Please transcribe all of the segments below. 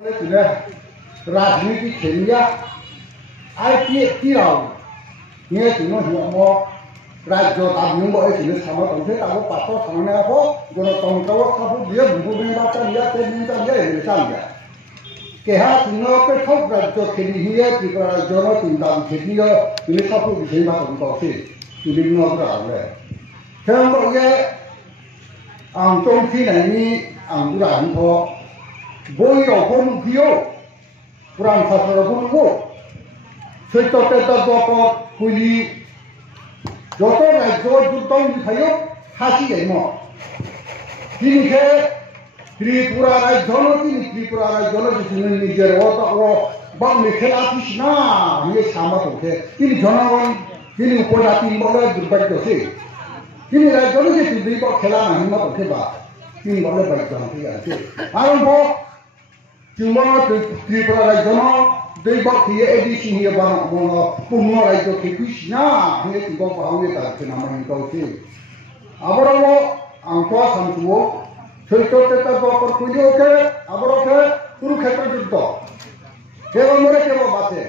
राजनीति खेलिया आईटीआव ने जोंनो हिमो राज्य दाबिनो एसिनो सामा दंसे ताबो पातो थांनायाबो गणतन्त्रव खाबु बियो बुबुनि बाटा बिया तेनिन ताबिया एसालिया केहा जोंनो पेठक राज्य खेलिहिए त्रिपुरा राज्यनो चिंता खेलियो बिनि खाबु बिसेबा दंसे बिलिनो ब्राले थेंबो ये आं तंखिनायनि आं बुरानखौ बयरावखौ नुयो पुरान शास्त्रखौ नुगौ सैत्य तेत्य कुलि जत राज्य जुद्ध थायो हासि जायो दिनैखे त्रिपुरा राज्यनो त्रिपुरा राज्यनो जिसुनि निजेराव बा मेखेला फिसिना बियो सामा दंखे दिनै जनगण दिनै उपजाति बोले दुर्भाग्यसै दिनै राज्यनो जिसु दैबा खेला नाहिमा दंखेबा दिनै बोले बायजांसै आरोसै आरम्भ जोंबो त्रिपुरा राज्यनो दैबा खियो एडिसि हियो बानो मोनो पुण्य राज्य खिसिना हियो तिबो बावले दाखिना मानि गावसै आबरावो आंखौ सानसुओ सैत्य तेत्य कुलियोके आबरके कुरुक्षेत्र युद्ध केवल मोरे केवल बाते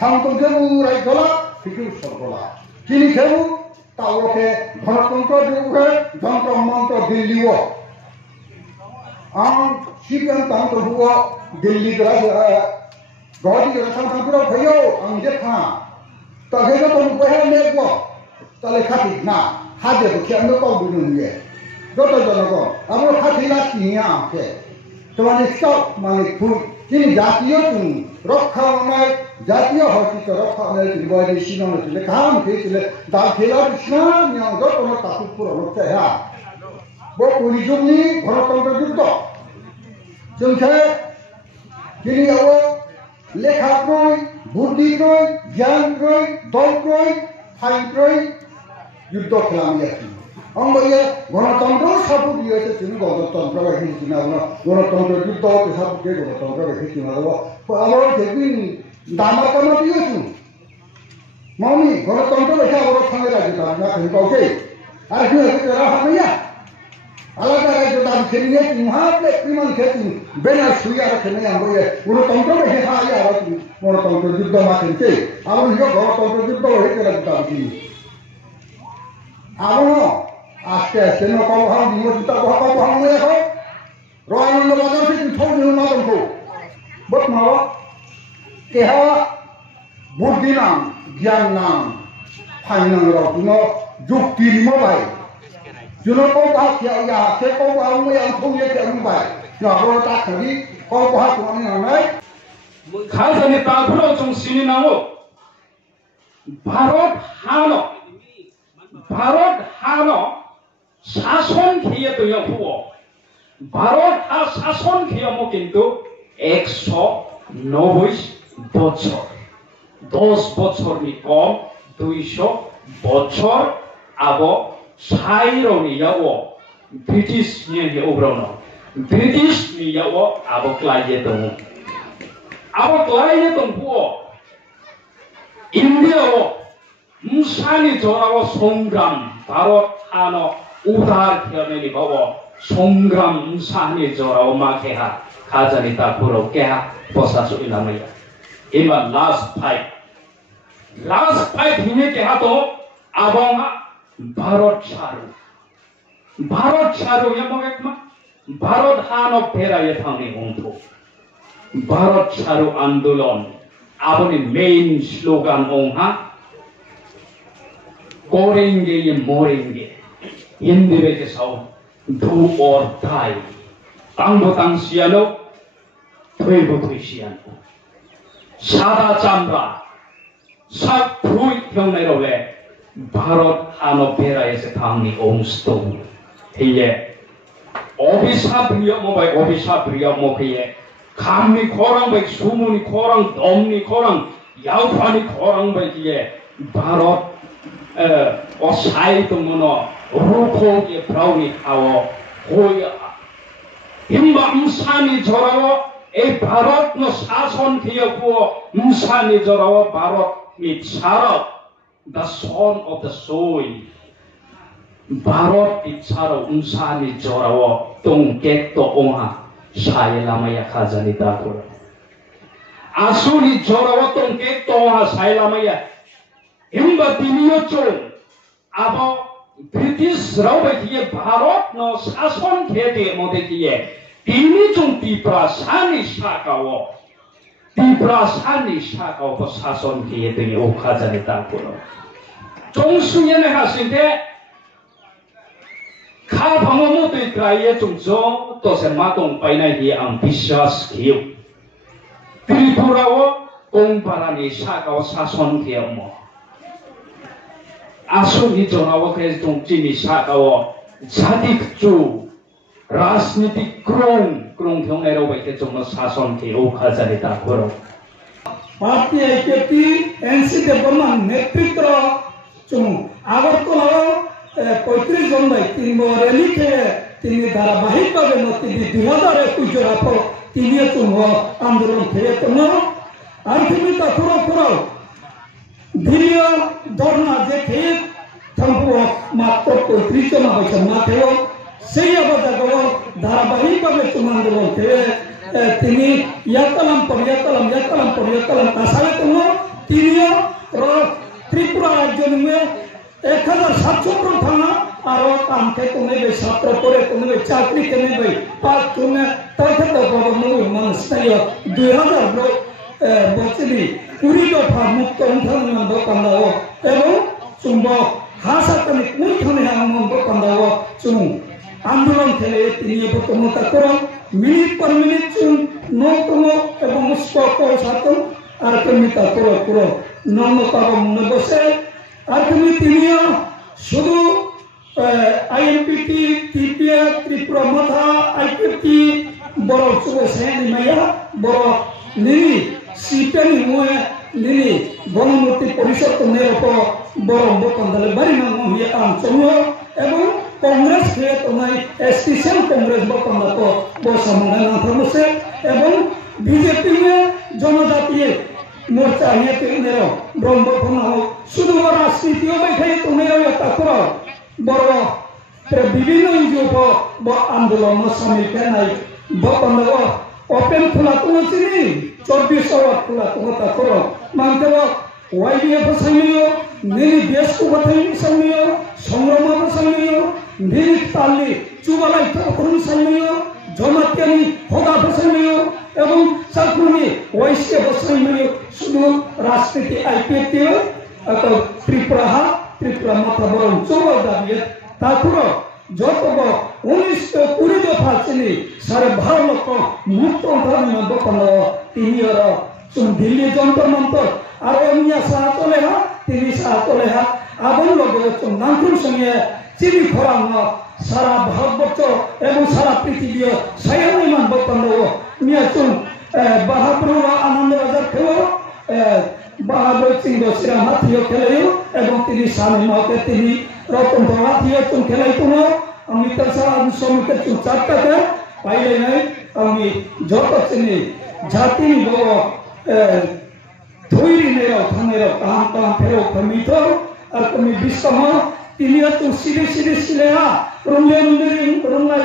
थांतुंखेबु राज्यला फिकु सरगला दिनैखेबु तावके गणतन्त्र जुगे जन्त्र मन्त्र दिल्लीओ आं सिगां तांतुबुओ दिल्ली गला गौरी रसांतपुर भयो आं जे था तगेनो तो बहे नेगो तले खाति ना हाजे बखियानो को बुनुये जतो जनगो आबो खाति लाखिया के तमाने स्टॉप माने फुल जिन जातीय तुम रक्षानाय जातीय हस्तित्व रक्षानाय दिवायदि सिननो तिले काम केले दाखेला कृष्ण न्यां जतो न तापुपुर लक्षया बो कुलिजुनि गणतन्त्र युद्ध जोंखे दिनैयाव लेखा क्रय बुद्धि क्रय ज्ञान क्रय दल क्रय फाइ क्रय युद्ध खालामगासिनो आंबो गणतन्त्र साबु बियो जों गणतन्त्र बायदिसिना गणतन्त्र युद्ध साबु के गणतन्त्र बायदिसिना आबार जेबिन दामा कामा बियो जों मावनि गणतन्त्र बायदि आबार थांगे राज्य दाना खैबावसै आरो होरा हाबैया आलादा राज्य दाम खेलिने तुमहाबले इमान खेति बेना सुया रखने आंबो गणतन्त्र बायदि हाया आरो गणतन्त्र युद्ध माखेनसै आबार हियो गणतन्त्र युद्ध बायदि राज्य दाम खेलि आबार आस्ते आस्ते नकाव हां दिमोजिता बहाकाव हां मोयाखौ रयानन्द बाजारसै थौजों मादंखौ बतमावा केहा बुद्धि नाम ज्ञान नाम फाइनांग रावनो जुक्ति मबाय जुनो को बाखिया या के को बाव मोया थौये के अंबाय जाबो ताखरि को बहा तुमानि नाय खाजानि ताफुराव जों सिनिनांगौ भारत हानो शासन खेये दयो हुओ भारत हा शासन खेयमो किन्तु 190 বছর 10 বছরनि कम 200 বছর आबो साइरोनि यावो ब्रिटिश नि ओब्रावनो ब्रिटिश नि यावो आबो क्लाइजे दङ आबो क्लाइजे दंफुओ इंडियाओ मुसानि जराव संग्राम भारत हानो उदार खेलनि बावो संग्राम मुसानि जराव माखेहा खाजानि तापुराव केहा पसासु इलामैया इमा लास्ट फाइट हिने केहा तो आबंगा भारत सारू यमगेकमा भारत हानो फेराये थांनि उंथो भारत सारू आंदोलन आबोनि मेन स्लोगान ओंहा करेंगे ये मोरेंगे हिंदी में के साउ डू और डाई तांगो तांगसियानो थैबो थैसियानो सादा चामड़ा सब फुई खेवनाय रौले भारत हानो बेरायसे थांनि ओंस्तो हिये अभिशाप रिया मखिये खामनि खरां bye सुमुनि खरां दमनि खरां यावफानि खरां बायदिये Bharat 어사이도 뭐노 루코게 브라우니 하워 호야 임바 음산이 저라워 에 바롯 너 사선 기업고 음산이 저라워 바롯 미 차럽 the son of the soil 바롯 이 차럽 음산이 저라워 똥객도 옹하 사회 라마야 가자니다 고라 아수리 저라와 똥개 똥아 사회 라마야 임바 디니어 좀 아버 브리티스 라우베기에 바로 너 사선 개대 모데기에 디니 좀 디프라 산이 사가워 디프라 산이 사가워 사선 개대에 오카자니다 고라 종수년에 하신데 카 방어모도 그라이에 좀저 또세 마동 바이나이 암비샤스 기요 트리푸라와 공바라니 사가와 사선 개모 아수니 전화와 그래서 동진이 사가와 자딕주 라스니티 그런 경례라고 이렇게 좀 사선 개오 가자리다 그러 party आईकेपी NC development नेतृत्व 좀 아것도 35 জন ভাই তিন রেলি থেকে তিনি ধারাবাহিকভাবে তিনি 2021 앞으로 তিনি 좀 আন্দোলন খেয়েছেন আর তুমি তা পুরো ভিডিও ধর্ণা যে খেয়ে থাকবো মাত্র 35 জন হয়েছে মাঠেও সেই অবস্থায় ধারাবাহিকভাবে তুমি আন্দোলন খেয়ে তিনি ইয়াকালাম তাছাড়া তোমার তিনিও ত্রিপুরা রাজ্য নিয়ে 1700 থানা আরো কাম খেতে নেবে ছাত্র করে নেবে চাকরি কে নেবে পাঁচ তুমি তাকে তো মানুষ 2000 বছরই 20 দফা মুক্ত উন্নয়ন দোকানদাও এবং চুম্বক হাসাতানি কোনখানে এমন দোকানদাও চুম আন্দোলন খেলে তিনি প্রথমতা করুন মিনিট পর মিনিট চুম নতম এবং স্পষ্ট সাতম আর কমিতা পুরো নমতার মনে বসে আর তিনিও শুধু আইএমপিটি ত্রিপুরা ত্রিপুরা মাথা আইপিটি বড় সেনি মাইয়া বড় নিনি সিপেনি মুয়ে নিনি গণমূর্তি পরিষদ নেরপ বড় বকন্দলে বাড়ি নাম হিয়ে আঞ্চল এবং কংগ্রেস হিয়ে তোমাই এসটিসিএল কংগ্রেস বকন্দাত বসামনে না থামছে এবং বিজেপি জনজাতীয় মোর্চা হিয়ে নেরো ব্রহ্মপুর শুধু রাজনীতিও বাইঠাই তোমরা এটা করো বড় বিভিন্ন এনজিও আন্দোলন সামিল কেনাই বকন্দ ওপেন খোলা তো চিনি 24 আওয়ার খোলা তো তা করো মানতে ওয়াইডিএফ সামিও নিনি দেশকো কথাই সামিও সংগ্রাম সামিও নিনি তালি চুবালাই তখন সামিও জমাতিয়ানি হোদা সামিও এবং সাকুনি ওয়াইসে সামিও শুধু রাজনীতি আইপিএটি ত্রিপুরা মাথা বরং চৌড় দাবিয়ে তারপর যত 19-20 দফা চিনি সারে 12 লক্ষ মুক্ত উন্নয়ন দোকান তিনি দিল্লি যন্ত্র মন্ত্র আর অন্য সাহায্যলে তিনি সাহায্যলে আবন লগে নামকুর সঙ্গে চিনি খরাং সারা ভারতবর্ষ এবং সারা পৃথিবী সায়মান দোকান নিয়ে চুন বাহাদুর আনন্দ বাজার খেলো বাহাদুর সিং দোসিরা হাতিও খেলেও এবং তিনি স্বামী মাকে তিনি রতন হাতিও চুন খেলাই কোনো আমি তার সারা শ্রমিকের চুন চারটাকে পাইলে নাই আমি যত চিনি জাতি বড় ধৈর্য নেরাও থামেরাও কাহাম ফেরাও কমিত আর তুমি বিশ্বম তিনিও চুন সিঁড়ি সিলেহা রুনলাই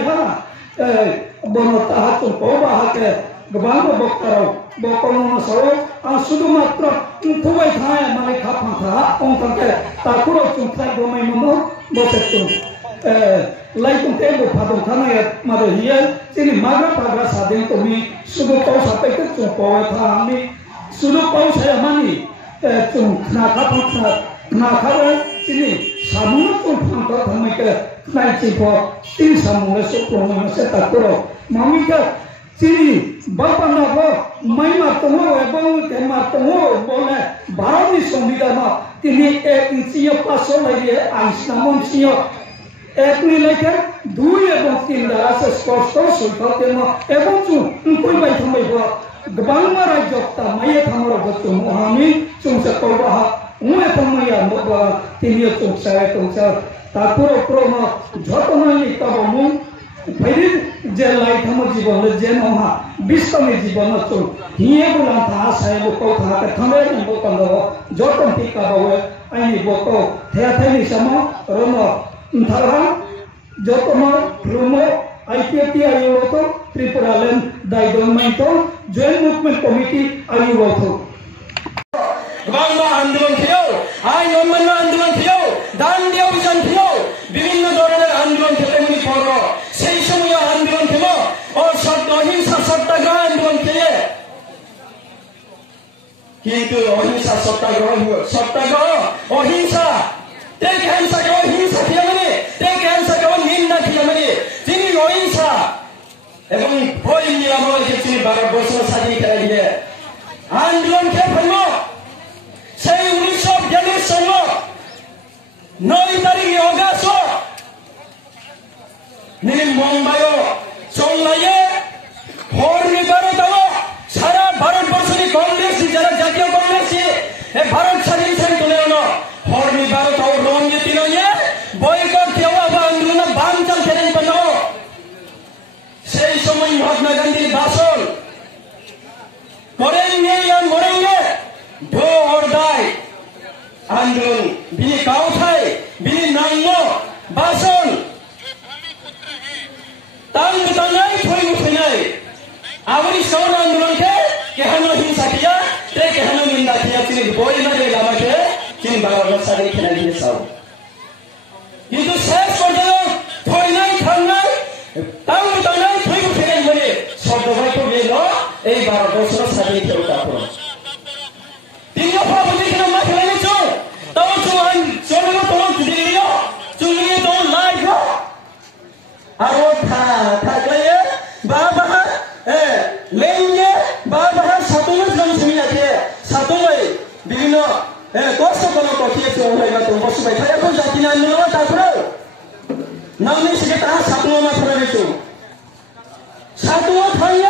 বন তাহা চুন কবাহাকে গবাং বক্তারাও বকনো সরো আর শুধুমাত্র খুবই খায় মানে খাপা খা অঙ্ককে তারপরে চুনখাই গমাই মনো বসে চুন লাইকুম তেবো ফাদম খানে মাদে হিয়ে চিনি মাগরা পাগরা সাদে তুমি শুধু কও সাপেকে চুন কওয়া থা আমি শুধু কও সায়া মানি চুন না খাপা না খাবে চিনি সামনে চুন ফাঁকা থামেকে নাই চিপ তিন সামনে সুপ্রমে সে তারপরে মামিকা চিনি বাপানাব মাইমা তোমা এবং তেমা তোমা বলে ভারতীয় সংবিধান তিনি 1 ইঞ্চি 500 লাগিয়ে আইসনামন ছিল 1 লেখে 2 এবং 3 দ্বারা স্পষ্ট সুলতান এবং চুন কইবাই থামাইব গবাংমা রাজ্যতা মাইয়া থামর বতু মহামি চুনসে কবা উয়ে থামাইয়া মবা তিনি চুনসা তারপর ক্রম যতনাই তবমু ফেরি যে লাইট हम जीवन जे नहा विश्वमे जीवन तो हिए बुला था साहेब को था के थमे ने बोकंद जतन टीका बवे आइनी बोको थे थेनी सम रोनो थरा जतन रुमो IPFT ayu lo to Tripura Land Daidon Main to Joint Movement Committee ayu lo to Bangma आंदोलन थियो आई नम्बरमा आंदोलन थियो दान दियो अभियान थियो विभिन्न धरনের आंदोलन थियो मुनि परो সেই সময় आंदोलन थियो और सत्य अहिंसा सत्याग्रह आंदोलन थियो किंतु अहिंसा सत्याग्रह अहिंसा ते हिंसा को हिंसा थियो भने ते हिंसा को निंदा थियो भने तिनी अहिंसा एवं भोलि नियमले के तिनी 12 वर्ष शादी गरे आंदोलन के फलमा সেই 1942 সাল 9 তারিখ অগাস্ট নিন মুম্বাই চললায়ে হরনি ভারত সারা ভারতবর্ষের কংগ্রেস যারা জাতীয় কংগ্রেস এ ভারত স্বাধীন আন্দোলন হরনি ভারত और রঞ্জিত নয়ে বয়কট দেওয়া বা আন্দোলন বানচাল ফেরেন বানাও সেই সময় মহাত্মা গান্ধীর ভাষণ করেंगे या मरेंगे do or die आंदोलन बिनि गावथाय बिनि नांगौ भाषण तांग बुतानाय थयनु थैनाय आवरी सौन आंदोलन के केहनो हिंसा किया ते केहनो निंदा किया तिनि बोइना दे लामा के तिनि बागरनो सागरी खेना दिने साउ किन्तु शेष पर्यन्त थयनाय थांनाय तांग बुतानाय थयनु थैनाय मने शब्दबायको बेलो এই 12 বছর সাগরি খেলতা করো তিনিও ভাবতে কেন মা খেলে চো তাও চুয়ান চলো তো দিলিও চুলিয়ে তো লাইফ আর ও থা গয়ে বাবা এ লেইয়ে বাবা সাতমে জনসমি আছে সাতমে বিভিন্ন কষ্ট করে কঠিয়েছে ওইবা তো বসবাই খায় এখন জাতি না নিলো তারপরে নামনি সেটা সাতমে মা ফেলে দিছো সাতমে খাইয়া